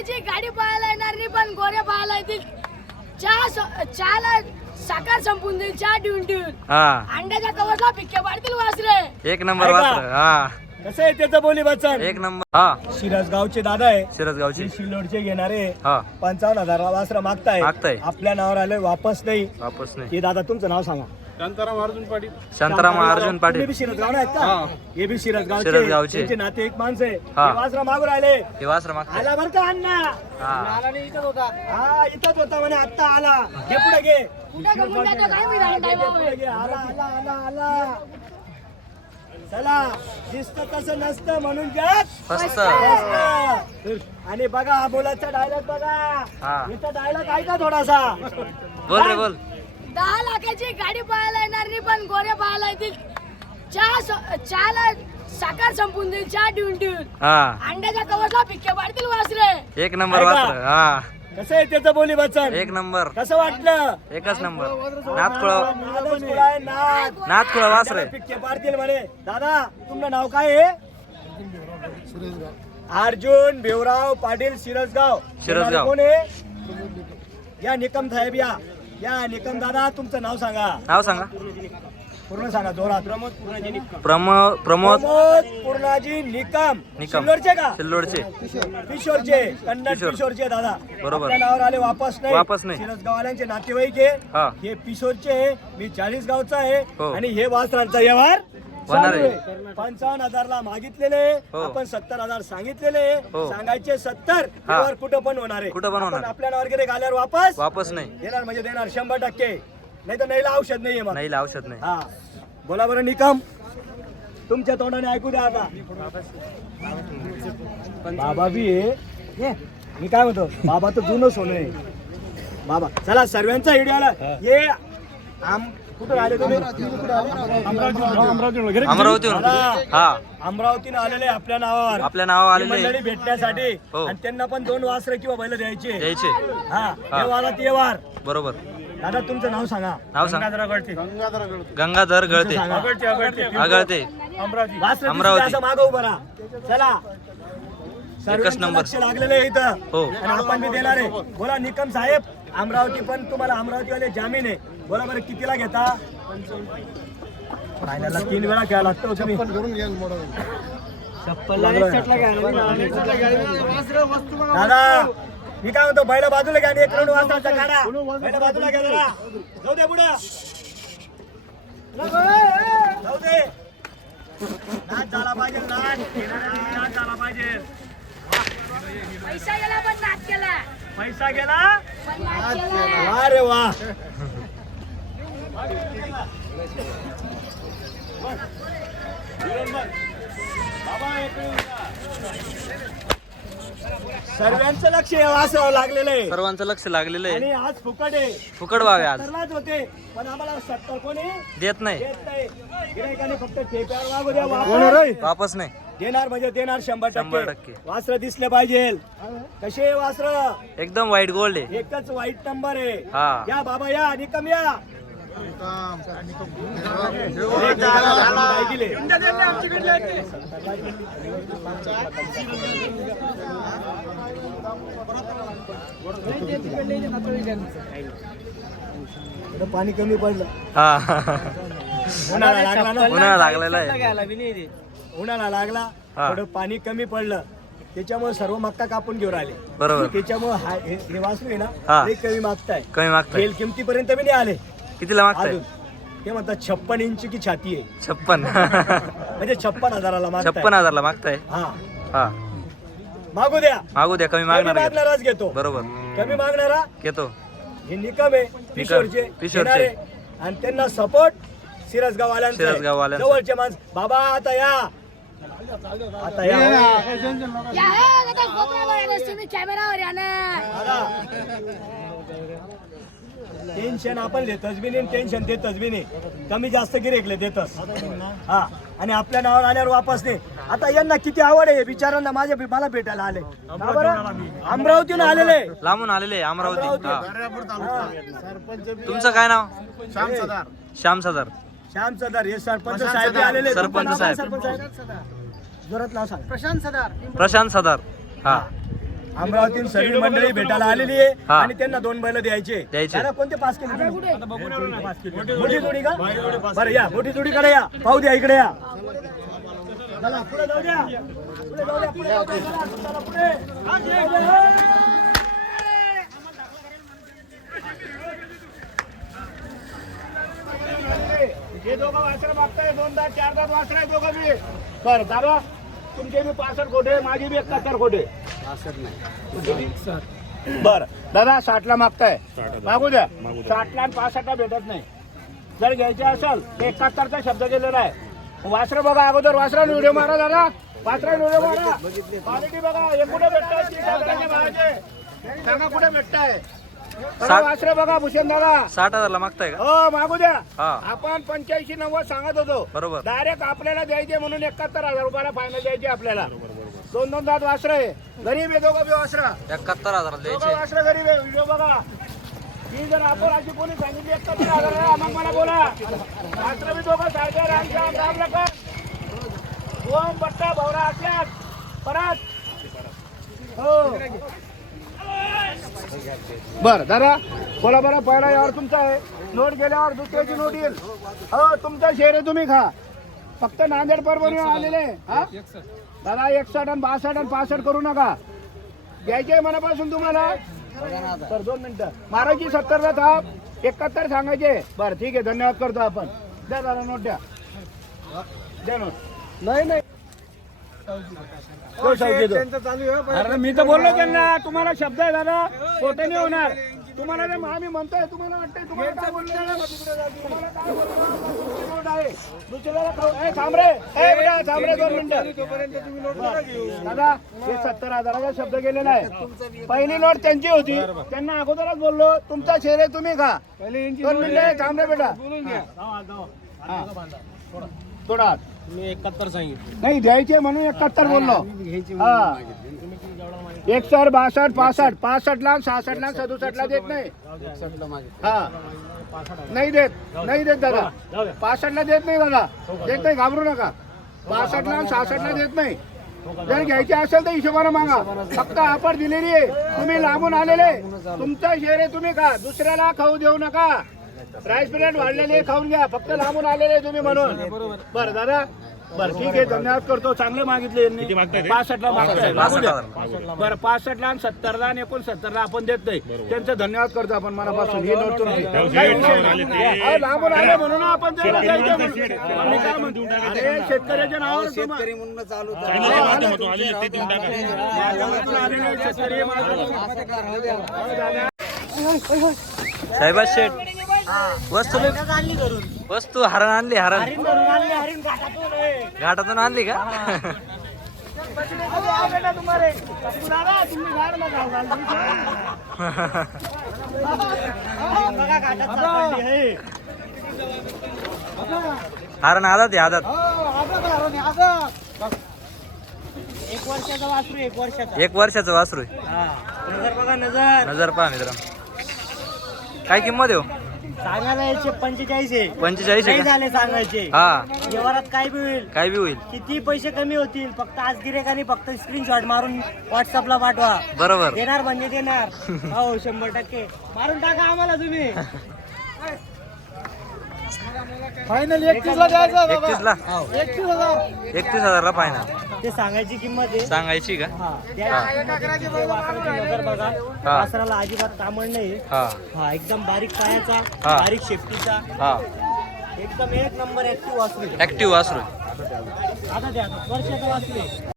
लाखाची गाडी पाहायला येणार नाही पण गोरे पाहायला येतील. चहा स- चहाला साखर संपून देईल चहा ठेवून ठेवून हा. अंड्याच्या कवचला पिक्के पाडतील वासरे. एक नंबर ऐका. वासर हा. कसं आहे त्याचं बोली बच्चन? एक नंबर हा. शिरसगावचे दादा आहे. सिरसगावची जे शिल्लोडचे घेणारे हा. पंचावन्न हजार वासरा मागताय. मागताय. आपल्या नावावर आले वापस नाही. वापस नाही. हे दादा तुमचं नाव सांगा. शांताराम अर्जुन पाटील. शांताराम अर्जुन तुम्ही पाटील. बी शिरसगाव आहेत का? हे. बी शिरसगावचे. शिरसगावचे. त्यांचे नाते एक माणसं आहे. हा. हे वासरा मागून आले हे वासर मागताय आला बर का अण्णा? हा. हा इथंच होता म्हणे. आता आला. घे पुढे घे. कुठे का मुंड्या तो काय माहिती आणि पुढे टायमावर. घे. आला आला आला आला. चला. दिसत तसं नसतं म्हणून मस्त आणि बघा हा बोलाचा डायलॉग बघा. हा. इथं डायलॉग आहे का थोडासा. बोल रे बोल. दहा लाखाची गाडी पाहायला येणार नाही पण गोरे पाहायला येतील. चहा चहाला साखर संपून देईल चहा ठेवून ठेवून हा. अंड्याच्या कवचला पिक्के पाडतील वासरे. एक नंबर ऐका. वासर हा. कसं आहे त्याचं बोली बच्चन? एक नंबर. कसं वाटलं? एकच नंबर. नादच आहे, नाद. वासर. आहे पिक्के पाडतील म्हणे. दादा तुमचं नाव काय आहे? अर्जुन भिवराव पाटील शिरसगाव. शिरसगाव. कोण आहे? या निकम साहेब या. या निकम दादा तुमचं नाव सांगा. नाव सांगा. पूर्ण सांगा जोरात. प्रमोद पूर्णाजी निकम प्रमोद. प्रमोद प्रमोद पूर्णाजी निकम. निकम. सिल्लोडचे का? सिल्लोडचे किशोरचे कन्नड किशोर. किशोरचे दादा. बरोबर. आपल्या नावावर आले वापस नाही. वापस नाही. शिरसगाववाल्यांचे नातेवाईक आहे. हा. हे पिशोरचे आहे मी चाळीस गावचा आहे. हो. आणि हे वासरांचा व्यवहार होणार आहे. पंचावन्न हजारला मागितलेले हो. आपण सत्तर हजार सांगितलेले हो. सांगायचे सत्तर. व्यवहार कुठं पण होणार आहे. कुठं पण होणार. आपल्या नावावर गेले आल्यावर वापस. वापस नाही. देणार म्हणजे देणार शंभर टक्के. नाही तर नाहीला औषध नाहीये मग. नाही औषध नाही. हा. बोला बरं निकम. तुमच्या तोंडाने ऐकू द्या आता. बाबा बी आहे. मी काय म्हणतो? बाबा तर जुनं सोनं आहे. बाबा चला सर्वांचा व्हिडिओ आला. ये आम अमरावतीहून हा. अमरावतीने आलेले आपल्या नावावर. आपल्या नावावर ही आलेले मंडळी भेटण्यासाठी. हो. आणि त्यांना पण दोन वासरे किंवा बैल द्यायचे. द्यायचे. हा. हा. हे वाला ते वार. बरोबर. दादा तुमचं नाव सांगा. नाव सांग. गंगाधर गंगाधर गळते सांगा. आगळते वासरे अमरावती. असं मागं उभं राहा. चला. सर्वांचं नंबर. लक्ष लागलेलं आहे इथं. हो. आणि आपण बी देणार आहे. बोला निकम साहेब अमरावती पण तुम्हाला अमरावतीवाले जामीन आहे. बोला बरं कितीला घेता? फायनलला तीन वेळा घ्यायला लागतो हो तुम्ही दादा मी काय म्हणतो बैला बाजूला घ्या आणि एक राऊंड वाजता काढा बैला बाजूला घ्या जरा. जाऊ दे पुढं. जाऊ दे. नाच झाला पाहिजे नाच येणाऱ्या नाच झाला पाहिजे. पैसा गेला पण नाच केला. पैसा गेला? पण नाच केला. वा रे वा. सर्वांचं लक्ष या वासावर लागलेलं आहे. सर्वांचं लक्ष लागलेलं आहे. आणि आज फुकट आहे. फुकट व्हावे आज. होते पण आम्हाला सत्तर कोणी देत नाही. देत नाही. गिऱ्हाईकाने फक्त ठेप्यावर मागू द्या वापर. वापस. नाही. देणार म्हणजे देणार शंभर शंभर टक्के. टक्के. वासर दिसले पाहिजे. कसे वासर? एकदम वाईट गोल्ड आहे. एकच वाईट नंबर आहे. हा. या बाबा या निकम या. काय दिले? इकडं पाणी कमी पडलं. हा. उन्हाळा लागला ना? उन्हाळा लागलेला आहे. उन्हाळा लागला हा. थोडं पाणी कमी पडलं. त्याच्यामुळे सर्व मक्का कापून घेऊन आले. बरोबर. त्याच्यामुळे हा- वासरू आहे हा. ना ते कमी मागताय. कमी मागताय. किमतीपर्यंत नाही आले. कितीला मागताय अजून ते म्हणतात छप्पन इंची की छाती आहे छप्पन म्हणजे छप्पन हजाराला मागताय छप्पन हजारला मागताय हा हा मागू द्या मागू द्या कमी कमी मागणार घेतो. मागणाराच घेतो बरोबर कमी मागणारा घेतो हे निकम आहे किशोरचे किशोरचे. येणारे. आणि त्यांना सपोर्ट सिरसगाववाल्यांचा आहे. सिरसगाववाल्यांचा. जवळचे माणस बाबा आता या आता या या हे आता कोपऱ्यावर या ना, तुम्ही कॅमेरावर या ना टेन्शन आपण देतच बी नाही टेन्शन देतच बी नाही. कमी जास्त गिरेकले देतच. हा आणि आपल्या नावावर आल्यावर वापस नाही. आता यांना किती आवड आहे बिचारांना माझ्या मला भेटायला आले? अमरावतीहून आलेले. लांबून आलेले अमरावती. तुमचं काय नाव? श्याम सदार. श्याम सदर. श्याम सदार हे सरपंच साहेब आलेले. सरपंच साहेब. जोरात नाव सांग. प्रशांत सदार. प्रशांत सदर. हा. अमरावतीत सगळी मंडळी भेटायला आलेली आहे. आणि त्यांना दोन बैल द्यायचे द्यायचे. दादा, कोणते पास केले तुम्ही? मोठी जोडी का बरं या मोठी जोडी कडे या पाहू द्या इकडे या चला, पुढे जाऊ द्या पुढे जाऊ द्या, पुढे जाऊ द्या. चला, चला, पुढे. पुढे जाऊ द्या. हे दोघं वासरं मागताय दोनदा चारदा वासरं आहे दोघं बी बरं दादा तुमचे बी पासष्ट खोटे माझे बी एकाहत्तर खोटे बर. दादा साठला मागताय. मागू द्या. साठला आणि पासष्टला भेटत नाही. जर घ्यायचे असेल तर एकाहत्तरचा शब्द केलेला आहे. वासरं बघा अगोदर वासरा व्हिडिओ मारा दादा. वासरा व्हिडिओ मारा. क्वालिटी बघा हे कुठे भेटताय. सांगा कुठे भेटताय? साठ- वासरं बघा भूषण दादा. साठ हजारला मागताय का? हो मागू द्या. हा. आपण पंच्याऐंशी नव्वद सांगत होतो. बरोबर. डायरेक्ट आपल्याला द्यायचे म्हणून एकाहत्तर हजार रुपयाला फायनल द्यायचे आपल्याला. दोन दोन दात वासर आहे गरीब आहे दोघं बी वासरा एकाहत्तर हजाराला दोघं द्यायचे वासरं गरीब आहे व्हिडिओ बघा. ही जर आपण अशी कोणी सांगितली एकाहत्तर हजार आहे, मग मला बोला. वासरं बी दोघं सारखे रामश्याम रामलखन ओम बट्टा भवरा असल्यास परत. हो. बर दादा बोला बरं पहिला यावर तुमचा आहे. नोट गेल्यावर दुसऱ्याची नोट येईल. हो तुमचा शेअर आहे तुम्ही खा. फक्त नांदेड परभणी आलेले. हा? दादा एकसठ आणि बासष्ट आणि पासष्ट करू नका. द्यायचे आहे मनापासून तुम्हाला? तर दोन मिनिटं. मारायची सत्तरला थाप एकाहत्तर सांगायचे. बरं ठीक आहे. धन्यवाद करतो आपण. द्या दादा नोट द्या. द्या नोट. नाही नाही. अरे मी तर बोललो त्यांना. तुम्हाला शब्द आहे दादा. खोटे नाही होणार. तुम्हाला जे आम्ही म्हणतोय तुम्हाला वाटतंय तुम्हाला काय बोललो तुम्हाला काय बोललो नोट आहे दुसऱ्याला खाऊ ए, थांब रे. ए, बेटा, थांब रे दोन मिनिटं. दादा हे सत्तर हजाराचा शब्द गेलेला आहे पहिली नोट त्यांची होती. त्यांना अगोदरच बोललो तुमचा शेअर आहे तुम्ही खा. दोन मिनिटं थांब रे बेटा. थोडा मी एकाहत्तर सांगितलं. नाही द्यायचे म्हणून एकाहत्तर बोललो. हा. एकसठ बासष्ट पासष्ट पासष्ट लाख सहासष्ट लाख सदुसष्ट ला देत नाही. हा. नाही देत. नाही देत दादा. पासष्ट ला देत नाही दादा. देत नाही. घाबरू नका. पासष्ट लाख सहासष्ट ला देत नाही. जर घ्यायचे असेल तर हिशोबाने मागा. फक्त ऑफर दिलेली आहे. तुम्ही लांबून आलेले तुमचा शेअर आहे तुम्ही का दुसऱ्याला खाऊ देऊ नका. प्राइस पिरियड वाढलेले खाऊन घ्या. फक्त लांबून आलेले तुम्ही म्हणून. बरं दादा. बरं ठीक आहे. धन्यवाद करतो. चांगले मागितले यांनी. पासष्ट ला मागताय. द्या. बरं पासष्ट ला आणि सत्तर ला आणि एकोणसत्तर ला आपण देत नाही. त्यांचा धन्यवाद करतो आपण मनापासून. हे नोट तुमची काही विषय नाही. अहो, लांबून आले म्हणून आपण त्याला द्यायचं म्हणून. मी काय म्हणतो? अरे शेतकऱ्याच्या नावावर शेतकरी म्हणून चालू शेतकरी साहेबा शेठ वस्तू वस्तू हरण आणली हरण. घाटातून आणली का? हरण आदात आहे आदात. एक वर्षाचा वासरू एक वर्षाचा. एक वर्षाचं वासरू आहे. हा. नजर बघा नजर. नजर पहा मित्र काय किंमत आहे हो? सांगायला यायचे पंचेचाळीस आहे. पंचेचाळीस आहे नाही का? झाले सांगायचे. हा. व्यवहारात काय बी होईल? काय बी होईल. किती पैसे कमी होतील? फक्त आज गिरेकाने फक्त स्क्रीनशॉट मारून व्हॉट्सअपला पाठवा. बरोबर. देणार म्हणजे देणार. हो शंभर टक्के. मारून टाका आम्हाला तुम्ही. फायनल एकतीस ला द्यायचं एकतीस ला एकतीस हजार एकतीस हजारला फायनल ते सांगायची किंमत आहे सांगायची का हा द्यायची. ते वासराची नजर बघा हा. वासराला अजिबात कामड नाही हा हा एकदम बारीक पायाचा हा. बारीक शेपटीचा हा एकदम एक नंबर ऍक्टिव्ह वासरू आहे. ऍक्टिव्ह वासरू आहे. आता द्या वर्षाचा वासरू आहे.